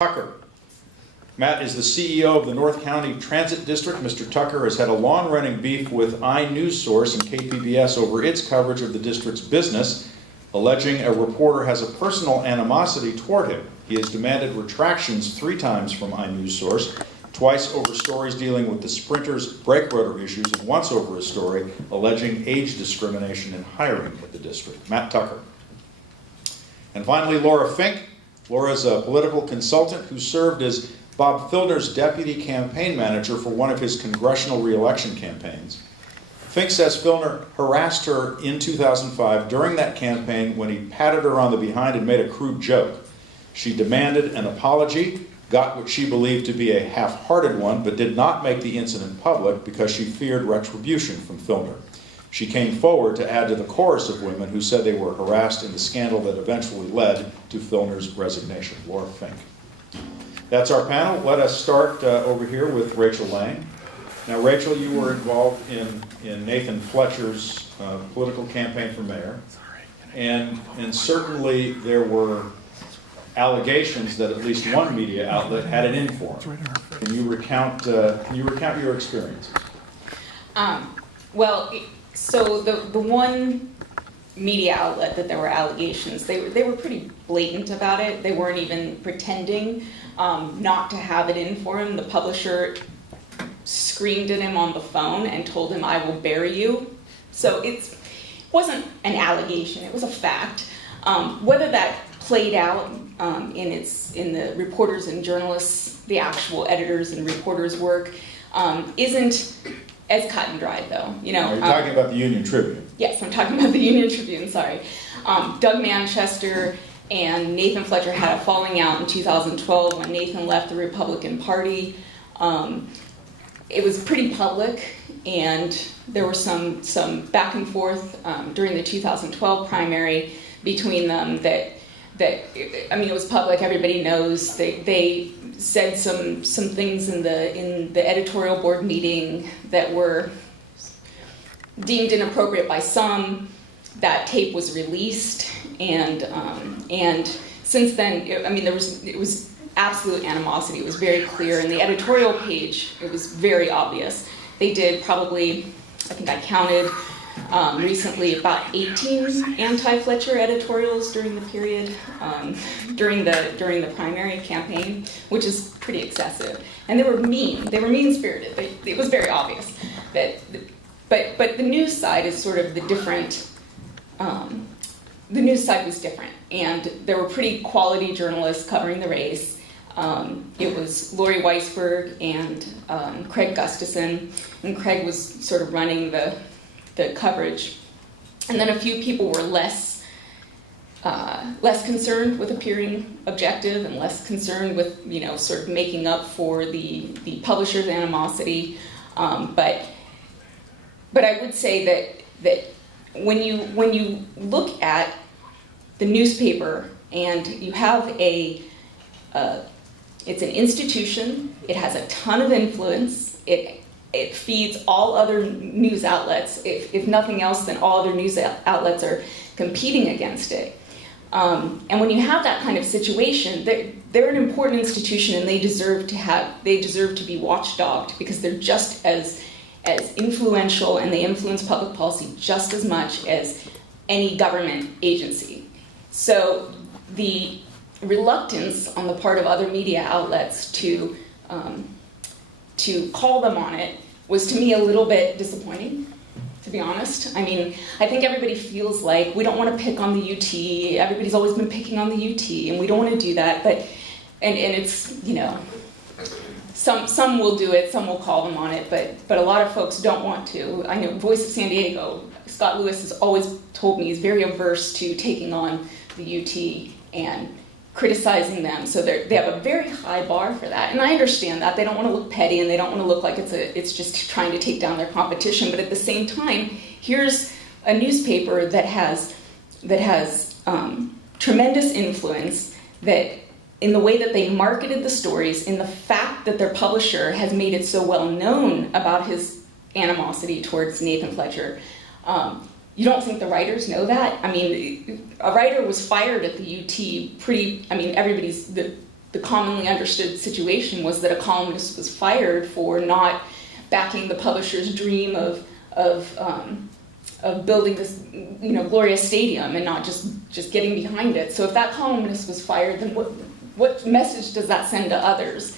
Tucker. Matt is the CEO of the North County Transit District. Mr. Tucker has had a long-running beef with iNewsSource and KPBS over its coverage of the district's business, alleging a reporter has a personal animosity toward him. He has demanded retractions 3 times from iNewsSource, twice over stories dealing with the Sprinters' brake rotor issues, and once over a story alleging age discrimination in hiring at the district. Matt Tucker. And finally, Laura Fink. Laura is a political consultant who served as Bob Filner's deputy campaign manager for one of his congressional re-election campaigns. Fink says Filner harassed her in 2005 during that campaign when he patted her on the behind and made a crude joke. She demanded an apology, got what she believed to be a half-hearted one, but did not make the incident public because she feared retribution from Filner. She came forward to add to the chorus of women who said they were harassed in the scandal that eventually led to Filner's resignation. Laura Fink. That's our panel. Let us start over here with Rachel Lang. Now, Rachel, you were involved in Nathan Fletcher's political campaign for mayor, and certainly there were allegations that at least one media outlet had it in for him. Can you recount your experiences? So the one media outlet that there were allegations, they were pretty blatant about it. They weren't even pretending not to have it in for him. The publisher screamed at him on the phone and told him, "I will bury you." So it wasn't an allegation, it was a fact. Whether that played out in the reporters and journalists, the actual editors and reporters' work, isn't as cut and dried, though. You're talking about the Union Tribune. Yes, I'm talking about the Union Tribune, sorry. Doug Manchester and Nathan Fletcher had a falling out in 2012 when Nathan left the Republican Party. It was pretty public, and there were some back and forth during the 2012 primary between them that it was public. Everybody knows. They said some things in the editorial board meeting that were deemed inappropriate by some. That tape was released, and since then, it was absolute animosity. It was very clear. In the editorial page, it was very obvious. They did probably, I think I counted recently, about 18 anti-Fletcher editorials during the period, during the primary campaign, which is pretty excessive. And they were mean. They were mean-spirited. It was very obvious that. But the news side is sort of the different. The news side was different, and there were pretty quality journalists covering the race. It was Lori Weisberg and Craig Gustafson, and Craig was sort of running the coverage. And then a few people were less concerned with appearing objective and less concerned with, sort of making up for the publisher's animosity. But I would say that when you look at the newspaper and you have it's an institution, it has a ton of influence, it feeds all other news outlets. If nothing else, then all other news outlets are competing against it. And when you have that kind of situation, they're an important institution, and they deserve to be watchdogged because they're just as influential, and they influence public policy just as much as any government agency. So the reluctance on the part of other media outlets to call them on it was, to me, a little bit disappointing, to be honest. I think everybody feels like we don't want to pick on the UT. Everybody's always been picking on the UT, and we don't want to do that. But and it's, some will do it, some will call them on it, but a lot of folks don't want to. I know Voice of San Diego, Scott Lewis has always told me he's very averse to taking on the UT and criticizing them. So they have a very high bar for that, and I understand that. They don't want to look petty, and they don't want to look like it's just trying to take down their competition. But at the same time, here's a newspaper that has tremendous influence, that in the way that they marketed the stories, in the fact that their publisher has made it so well known about his animosity towards Nathan Fletcher. You don't think the writers know that? A writer was fired at the UT everybody's, the commonly understood situation was that a columnist was fired for not backing the publisher's dream of building this, glorious stadium and not just getting behind it. So if that columnist was fired, then what message does that send to others?